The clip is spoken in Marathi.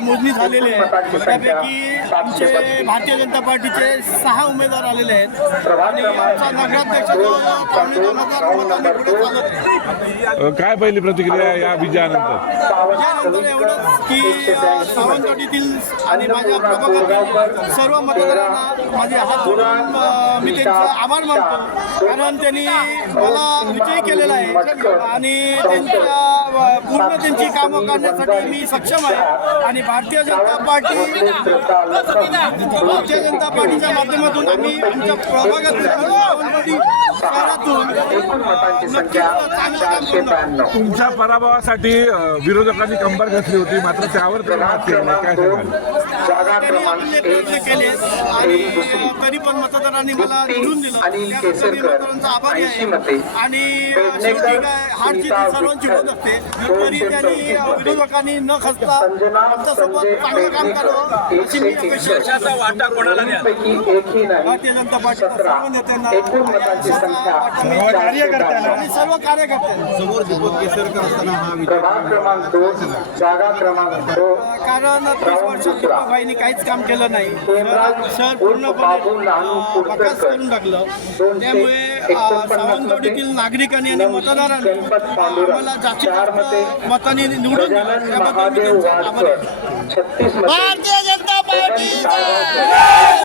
मोजणी झालेली आहे. त्यापैकी आमचे भारतीय जनता पार्टीचे 6 उमेदवार आलेले आहेत आणि आमचा नगराध्यक्ष काय पहिली प्रतिक्रिया या विजयानंतर? एवढंच की सावंतवाडीतील आणि माझ्या प्रभागातील सर्व मतदारांना माझे हात जोडून मी त्यांचा आभार मानतो, कारण त्यांनी मला विजयी केलेला आहे आणि पूर्ण त्यांची कामं करण्यासाठी मी सक्षम आहे. आणि भारतीय जनता पार्टीच्या माध्यमातून आम्ही आमच्या प्रभागातून सावंतवाडी शहरातून तुमच्या पराभवासाठी विरोधकांनी कंबर घातली होती, मात्र त्यावर काय केले आणि तरी पण मतदारांनी मला निवडून दिलं. मतदारांचा आभारी आहे. आणि शेवटी काय हार जीत सर्वांची होत असते, तरी त्यांनी विरोधकांनी न खचता आमच्यासोबत चांगलं काम करावं अशी मी अपेक्षा. वाटा कोणाला द्या? भारतीय जनता पार्टीच्या सर्व नेत्यांना, कार्यकर्त्यांना आणि सर्व कार्यकर्त्यांना. कारण 30 वर्षात दीपकभाईंनी काहीच काम केलं नाही. शहर पूर्णपणे बकास करून टाकलं. त्यामुळे सावंतवाडीतील नागरिकांनी आणि मतदारांनी आम्हाला जास्तीत जास्त मतांनी निवडून दिलं. त्याबद्दल मी त्यांचा आभार आहे. भारतीय जनता पार्टी